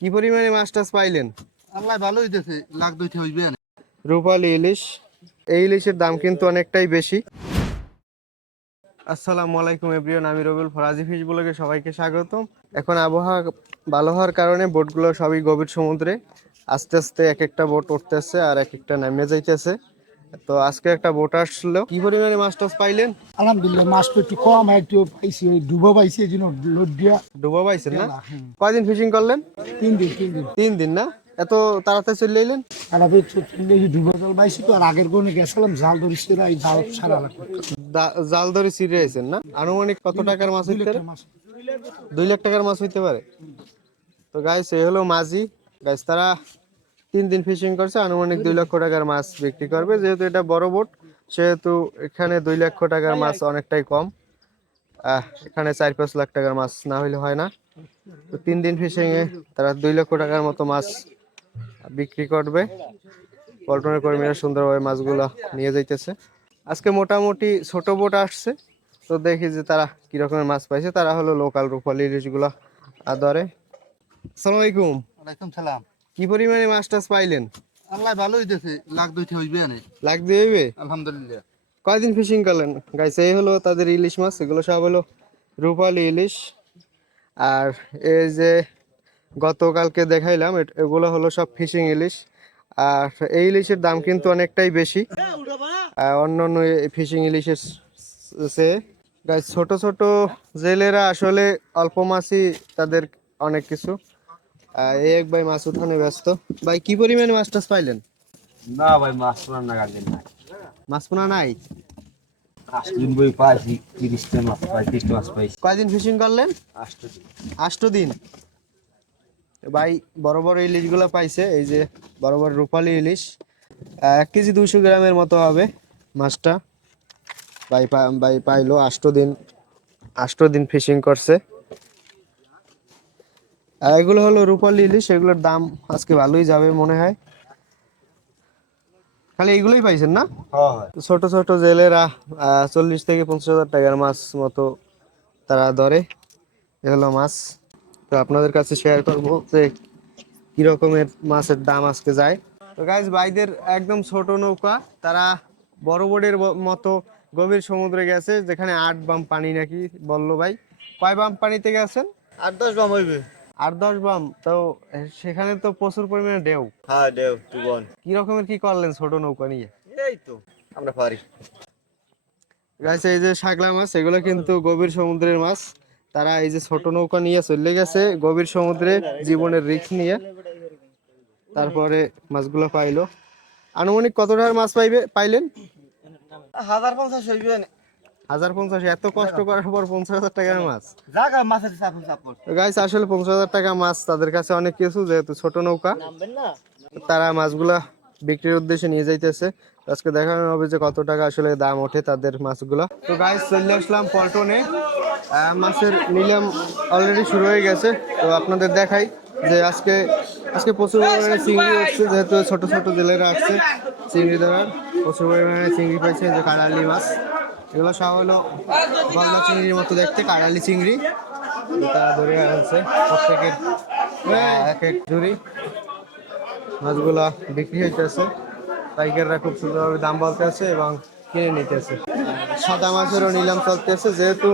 কি পরিমাণে মাছ টাছ পাইলেন? আল্লাহ ভালো হইতেছে লাখ দুইটা হইবে রূপালী ইলিশ। এই ইলিশের দাম কিন্তু অনেকটাই বেশি। আসসালামু আলাইকুম এভরিওয়ান আমি রবিউল ফরাজি ফিশ ব্লগে সবাইকে স্বাগতম। এখন আবহাওয়া ভালো হওয়ার কারণে বোটগুলো সবই গভীর সমুদ্রে। আস্তে আস্তে এক একটা বোট উঠতেছে আর এক একটা নামে যাইতেছে। তো আজকে একটা বোট আসলো। কি পরিমাণে মাছ টাছ পাইলেন? আলহামদুলিল্লাহ মাছ তো একটু কম একটু পাইছি ওই ডুবো পাইছি এই জন্য লোড দিয়া। ডুবা পাইছেন না? কয়দিন ফিশিং করলেন? তিন দিন তিন দিন। তিন দিন না? এত তাড়াতাড়ি চলে এলেন? আর আমি ডুবো জল পাইছি তো আর আগের গেছিলাম জাল ধরেছি ওরা এই জাল ধরে ছিঁড়ে আইছেন না? আনুমানিক কত টাকার মাছ হইতে পারে? দুই লাখ টাকার মাছ হইতে পারে। তো গাইস এই হলো মাঝি। গাইস তারা তিন দিন ফিশিং করছে, আনুমানিক দুই লক্ষ টাকার মাছ বিক্রি করবে। যেহেতু এটা বড় বোট সেহেতু এখানে দুই লক্ষ টাকার মাছ অনেকটাই কম। এখানে চার পাঁচ লাখ টাকার মাছ না হইলে হয় না। তো তিন দিন ফিশিং এ তারা দুই লক্ষ টাকার মতো মাছ বিক্রি করবে। পল্টনের কর্মীরা সুন্দরভাবে মাছগুলো নিয়ে যাইতেছে। আজকে মোটামুটি ছোট বোট আসছে। তো দেখি যে তারা কি রকমের মাছ পাইছে। তারা হলো লোকাল রূপালি ইলিশগুলো ধরে আসসালামু আলাইকুম। ওয়ালাইকুম সালাম। কি পরিমাণে মাছ টাছ পাইলেন? আল্লাহ ভালো হইতেছে লাখ দুইটা হইবে না লাখ দিয়ে হইবে? আলহামদুলিল্লাহ। কয়দিন ফিশিং করলেন? গাইছে এই হলো তাদের ইলিশ মাছ এগুলো সব হলো রূপালি ইলিশ। আর এই যে গতকালকে দেখাইলাম এগুলো হলো সব ফিশিং ইলিশ। আর এই ইলিশের দাম কিন্তু অনেকটাই বেশি। অন্য অন্য ফিশিং ইলিশের সে গাইস ছোট ছোট জেলেরা আসলে অল্প মাছই তাদের অনেক কিছু। এক ভাই মাছ উঠানে ব্যস্ত। ভাই কি পরিমাণে মাছ টাছ পাইলেন? না ভাই মাছ পোনা না গার্জেন নাই। মাছ পোনা নাই? আষ্টদিন বই পাইছি তিরিশটা মাছ পাই তিরিশটা মাছ পাইছি। কয়দিন ফিশিং করলেন? আষ্ট দিন। ভাই বড় বড় ইলিশগুলো পাইছে এই যে বড় বড় রূপালি ইলিশ। এক কেজি দুশো গ্রামের মতো হবে মাছটা। ভাই ভাই পাইলো আষ্ট দিন আষ্ট দিন ফিশিং করছে। আর এগুলো হলো রূপালি ইলিশ এগুলোর দাম আজকে ভালোই যাবে মনে হয়। খালি এগুলোই পাইছেন না? ছোট ছোট জেলেরা চল্লিশ থেকে পঞ্চাশ হাজার টাকার মাছ মতো তারা ধরে। এ হলো মাছ। তো আপনাদের কাছে শেয়ার করব যে কি রকমের মাছের দাম আজকে যায়। তো গাইজ ভাইদের একদম ছোট নৌকা তারা বড় বোর্ডের মতো গভীর সমুদ্রে গেছে যেখানে আট বাম পানি নাকি বলল ভাই। কয় বাম পানিতে গেছেন? আট দশ বাম হইবে। আট দশ বাম তো সেখানে তো প্রচুর পরিমাণে ঢেউ। হ্যাঁ দেও তুবন কি রকমের কি করলেন ছোট নৌকা নিয়ে? এই তো আমরা পারি। গাছ এই যে শাকলা মাছ এগুলো কিন্তু গভীর সমুদ্রের মাছ। তারা এই যে ছোট নৌকা নিয়ে চলে গেছে গভীর সমুদ্রে জীবনের রিস্ক নিয়ে। তারপরে মাছগুলো পাইলো। আনুমানিক কত টাকার মাছ পাইবে পাইলেন? হাজার পঞ্চাশ হইবে হাজার পঞ্চাশ এত কষ্ট করার পর পঞ্চাশ হাজার টাকার মাছ। চাপন চাপন গাইস আসলে পঞ্চাশ হাজার টাকা মাছ তাদের কাছে অনেক কিছু যেহেতু ছোট নৌকা। তারা মাছগুলা বিক্রির উদ্দেশ্যে নিয়ে যাইতেছে। আজকে দেখানো হবে যে কত টাকা আসলে দাম ওঠে তাদের মাছগুলো। তো গাইস চলে আসলাম পল্টনে। মাছের নিলাম অলরেডি শুরু হয়ে গেছে। তো আপনাদের দেখাই যে আজকে আজকে প্রচুর পরিমাণে চিংড়ি উঠছে যেহেতু ছোট ছোট জেলেরা আসছে চিংড়ি ধরার। প্রচুর পরিমাণে চিংড়ি পাইছে যে কাড়ালি মাছ। এগুলো সব হলো গলদা চিংড়ির মতো দেখতে কাড়ালি চিংড়ি। এটা ধরে আনছে প্রত্যেকের এক এক ঝুড়ি। মাছগুলা বিক্রি হইতেছে। পাইকাররা খুব সুন্দরভাবে দাম বলতেছে এবং কিনে নিতেছে। সাদা মাছেরও নিলাম চলতেছে। যেহেতু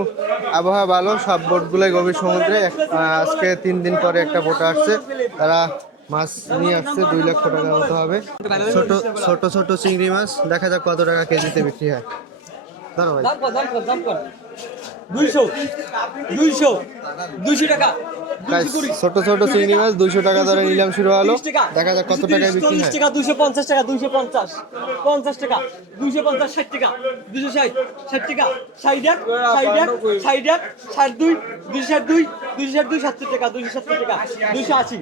আবহাওয়া ভালো, সব বোটগুলোই গভীর সমুদ্রে। আজকে তিন দিন পরে একটা বোট আসছে। তারা মাছ নিয়ে আসছে, দুই লক্ষ টাকার মতো হবে। ছোট ছোট ছোট চিংড়ি মাছ। দেখা যাক কত টাকা কেজিতে বিক্রি হয়। ধরো ভাই। দুইশো দুইশো দুইশো টাকা। ছোট ছোট চিংড়ি মাছ দুইশো টাকা ধরে নিলাম শুরু হলো। দেখা যাক কত টাকায় বিক্রি চল্লিশ হয়। টাকা দুইশো পঞ্চাশ টাকা দুইশো পঞ্চাশ। পঞ্চাশ টাকা দুইশো পঞ্চাশ ষাট টাকা। দুইশো ষাট ষাট টাকা। ষাট এক ষাট এক ষাট এক ষাট দুই দুইশো ষাট দুই দুইশো ষাট দুই সত্তর টাকা দুইশো সত্তর টাকা দুইশো আশি।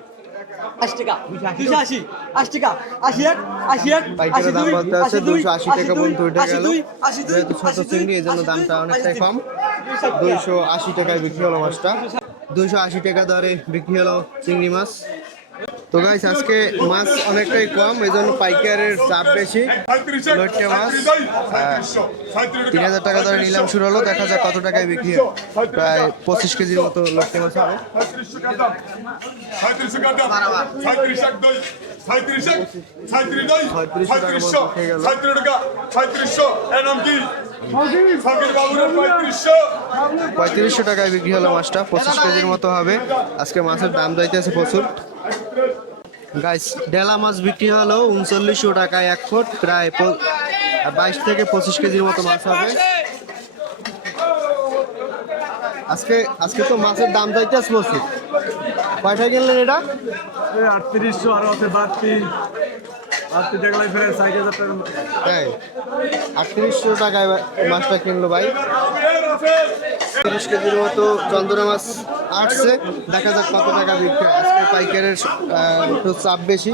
আশি টাকা দুইশো আশি আশি টাকা আশি এক আশি এক আশি দাম দুই আশি দুই দুইশো আশি আশি টাকা দুই পর্যন্ত উঠে গেল আশি দুই ছোট চিংড়ি এই জন্য দামটা অনেকটাই কম। দুইশো আশি টাকায় বিক্রি হলো মাছটা দুইশো আশি টাকা দরে বিক্রি হলো চিংড়ি মাছ তো গাইস আজকে মাছ অনেকটাই কম, এই জন্য পাইকারের চাপ বেশি। লটকে মাছ তিন হাজার টাকা ধরে নিলাম শুরু হলো, দেখা যাক কত টাকায় বিক্রি প্রায় পঁচিশ কেজির মতো লটকে মাছ হবে। পঁয়ত্রিশশো টাকায় বিক্রি হলো মাছটা, পঁচিশ কেজির মতো হবে। আজকে মাছের দাম যাইতেছে প্রচুর। গাইস ডেলা মাছ বিক্রি হলো উনচল্লিশশো টাকায় এক ফুট প্রায় বাইশ থেকে পঁচিশ কেজির মতো মাছ হবে। আজকে আজকে তো মাছের দাম যাইতেছে প্রচুর কয়টায় কিনলেন এটা? আটত্রিশশো আর আছে বাড়তি। তাই আটত্রিশশো টাকায় মাছটা কিনলো ভাই। তিরিশ কেজির মতো চন্দনা মাছ আসছে। দেখা যাক কত টাকা বিক্রি আজকে পাইকারের একটু চাপ বেশি।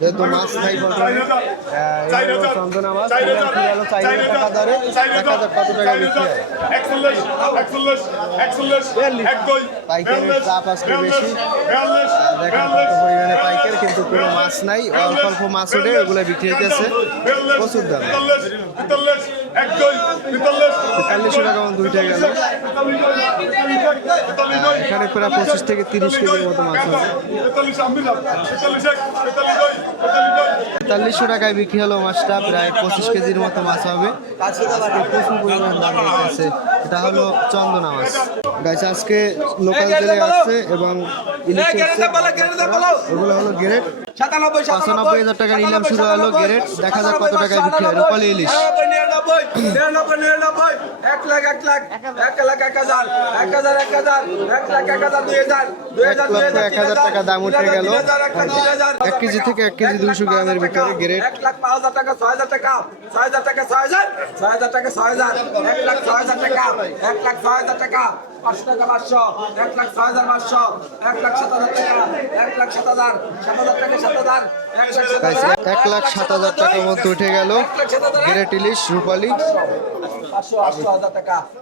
যেহেতু মাছ খাই চন্দনা মাছ। টাকা ধরে দেখা যাক কত টাকা বিক্রি হয়। চাপ বেশি। পাইকার, কিন্তু কোনো মাছ নাই। অল্প অল্প মাছ ওঠে ওগুলো বিক্রি হইতেছে। প্রচুর দাম। তেতাল্লিশশো টাকা দুইটা গেল। এখানে প্রায় পঁচিশ থেকে তিরিশ কেজির মতো মাছ হবে তেতাল্লিশশো টাকায় বিক্রি হলো মাছটা, প্রায় পঁচিশ কেজির মতো মাছ হবে। প্রচুর পরিমাণ দাম আছে এটা হলো চন্দনা মাছ। গাছ আজকে লোকাল জেলে আসছে এবং। ওগুলো হলো পঁচানব্বই হাজার টাকা নিলাম শুরু হলো গ্রেড দেখা যাক কত টাকায় বিক্রি হয়। রূপালী ইলিশ। নিরানব্বই নিরানব্বই নিরানব্বই এক লাখ এক লাখ এক লাখ এক হাজার এক হাজার এক হাজার এক লাখ এক হাজার দুই হাজার দুই হাজার দুই হাজার এক হাজার টাকা দাম উঠে গেল। এক কেজি থেকে এক কেজি দুইশো গ্রামের ভিতরে গ্রেড এক লাখ পাঁচ হাজার টাকা ছয় হাজার টাকা ছয় হাজার টাকা ছয় হাজার ছয় হাজার টাকা ছয় হাজার এক লাখ ছয় হাজার টাকা। এক লাখ ছয় হাজার টাকা পাঁচশো টাকা পাঁচশো এক লাখ ছয় হাজার পাঁচশো এক লাখ সাত হাজার টাকা এক লাখ সাত হাজার সাত হাজার টাকা সাত হাজার এক লাখ সাত হাজার টাকার মতো উঠে গেল গ্রেট ইলিশ রূপালী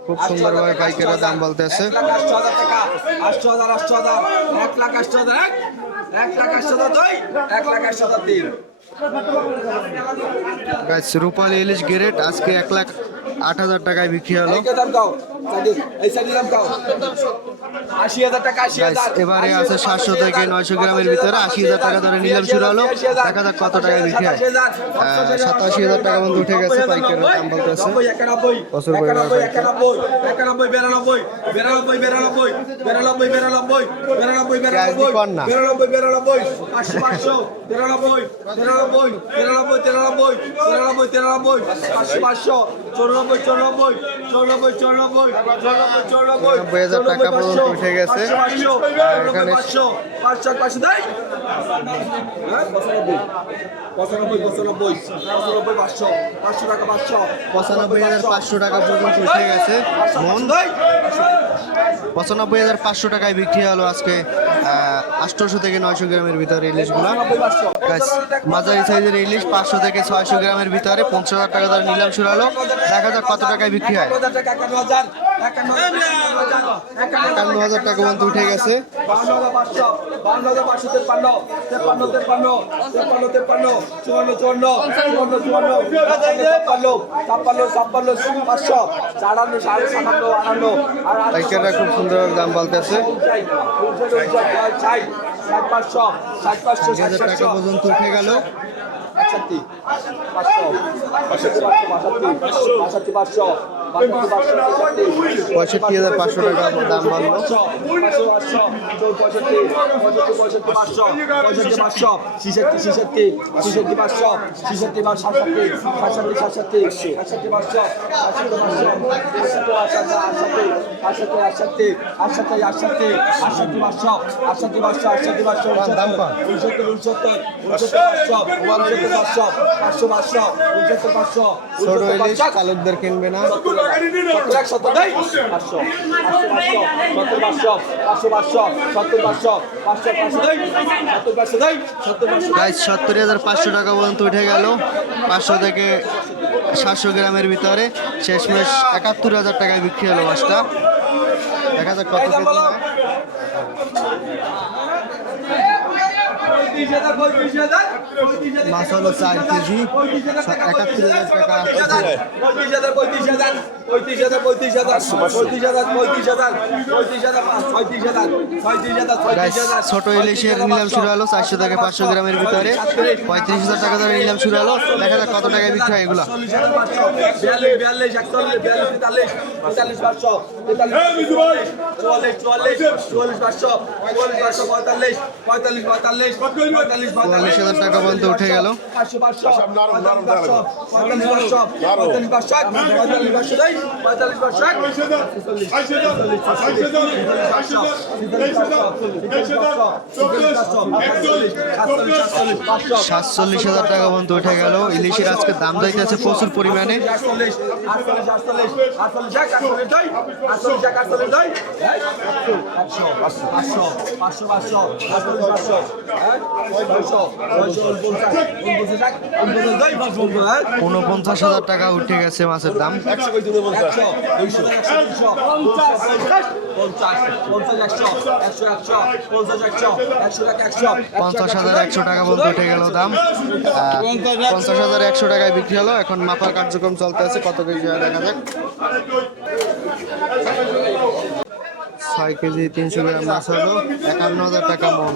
খুব সুন্দরভাবে পাইকারের দাম বলতেছে আটশো হাজার টাকা আটশো হাজার এক লাখ আটশো হাজার এক লাখ আটশো হাজার দুই এক লাখ আটশো হাজার তিন রূপালী ইলিশ গ্রেট আজকে এক লাখ আট হাজার টাকায় বিক্রি হলো। হাজার টাকা হাজার। এবারে আছে সাতশো থেকে নয়শো গ্রামের ভিতরে আশি হাজার টাকা ধরে নিলাম শুরু হলো। দেখা যাক কত টাকায় বিক্রি হয়। সাতাশি হাজার। টাকা মতো উঠে গেছে পাইকারের দাম বলতেছে। প্রচুর পরিমাণে তিরানব্বই তিরানব্বই তিরানব্বই তিরানব্বই তিরানব্বই পাঁচশো পাঁচশো নব্বই হাজার টাকা পর্যন্ত উঠে গেছে। এখানে পঁচানব্বই হাজার পাঁচশো টাকা পর্যন্ত উঠে গেছে। মন? পঁচানব্বই হাজার পাঁচশো টাকায় বিক্রি হলো আজকে। আটশোশো থেকে নয়শো গ্রামের ভিতরে ইলিশগুলো। মাঝারি সাইজের ইলিশ পাঁচশো থেকে ছয়শো গ্রামের ভিতরে। পঞ্চাশ হাজার টাকা ধরে নিলাম শুরু হলো দেখা যাক কত টাকায় বিক্রি হয়। একান্ন হাজার টাকা পর্যন্ত উঠে গেছে। বান্ন পাঁচশো বান্ন পাঁচশো তেপ্পান্ন তেপ্পান্ন তেপ্পান্ন তেপ্পান্ন তেপ্পান্ন চুয়ান্ন চুয়ান্ন চুয়ান্ন চুয়ান্ন ছাপ্পান্ন ছাপ্পান্ন ছাপ্পান্ন পাঁচশো চারান্ন সাড়ে সাতান্ন আটান্ন আর খুব সুন্দরভাবে দাম বলতেছে ষাট ষাট পাঁচশো ষাট পাঁচশো হাজার টাকা পর্যন্ত উঠে গেল। একষট্টি, পাঁচশো পাঁচশো পাঁচশো বাষট্টি পাঁচশো পঁয়ষট্টি হাজার পাঁচশো টাকা দাম বাড়লো। পাঁচশো পাঁচশো পাঁচশো পাঁচশো পাঁচশো পাঁচশো সাতষট্টি সাতষট্টি সাতষট্টি সাতষট্টি দাম উনসত্তর উনসত্তর উনসত্তর পাঁচশো পাঁচশো উনসত্তর ছোট কিনবে না? সত্তর দেয় পাঁচশো পাঁচশো পাঁচশো পাঁচশো সত্তর পাঁচশো পাঁচশো পাঁচশো দেয় সত্তর পাঁচশো দেয় সত্তর পাঁচশো সত্তর হাজার পাঁচশো টাকা পর্যন্ত উঠে গেল। পাঁচশো থেকে সাতশো গ্রামের ভিতরে শেষমেশ একাত্তর হাজার টাকায় বিক্রি হলো মাছটা। দেখা যাক কত কেজি হয়। পঁয়ত্রিশ হাজার পঁয়ত্রিশ হাজার মাছ হলো চার কেজি একাত্তর হাজার পঁয়ত্রিশ হাজার পঁয়ত্রিশ হাজার পঁয়ত্রিশ হাজার পঁয়ত্রিশ হাজার পঁয়ত্রিশ হাজার পঁয়ত্রিশ হাজার পঁয়ত্রিশ হাজার ছয়ত্রিশ হাজার ছোট ইলিশের নিলাম শুরু হলো চারশো থেকে পাঁচশো গ্রামের ভিতরে পঁয়ত্রিশ হাজার টাকা ধরে নিলাম শুরু হলো দেখা যাক কত টাকায় বিক্রি হয় এগুলো বিয়াল্লিশ বিয়াল্লিশ একচল্লিশ বিয়াল্লিশ তেতাল্লিশ তেতাল্লিশ পাঁচশো তেতাল্লিশ চুয়াল্লিশ চুয়াল্লিশ চুয়াল্লিশ পাঁচশো চুয়াল্লিশ পাঁচশো পঁয়তাল্লিশ পঁয়তাল্লিশ পঁয়তাল্লিশ পঁয়তাল্লিশ চুয়াল্লিশ হাজার টাকা পর্যন্ত উঠে গেল। পাঁচশো পাঁচশো পঁয়তাল্লিশ পাঁচশো পঁয়তাল্লিশ পাঁচশো পঁয়তাল্লিশ পাঁচশো পঁয়তাল্লিশ পাঁচশো পঁয়তাল্লিশ পাঁচশো সাতচল্লিশ হাজার টাকা পর্যন্ত উঠে গেল। ইলিশের আজকে দাম যাইতেছে প্রচুর পরিমাণে। আটচল্লিশ আটচল্লিশ আটচল্লিশ আটচল্লিশ আটচল্লিশ দুই আটচল্লিশ এক আটচল্লিশ দুই একশো পাঁচশো হাজার টাকা উঠে গেছে মাছের দাম। একশো দুইশো পঞ্চাশ পঞ্চাশ পঞ্চাশ হাজার একশো টাকা পর্যন্ত উঠে গেল দাম। পঞ্চাশ হাজার একশো টাকায় বিক্রি হলো। এখন মাপার কার্যক্রম চলতে আছে। কত কেজি দেখা যাক। ছয় কেজি তিনশো গ্রাম মাছ হলো। একান্ন হাজার টাকা মন।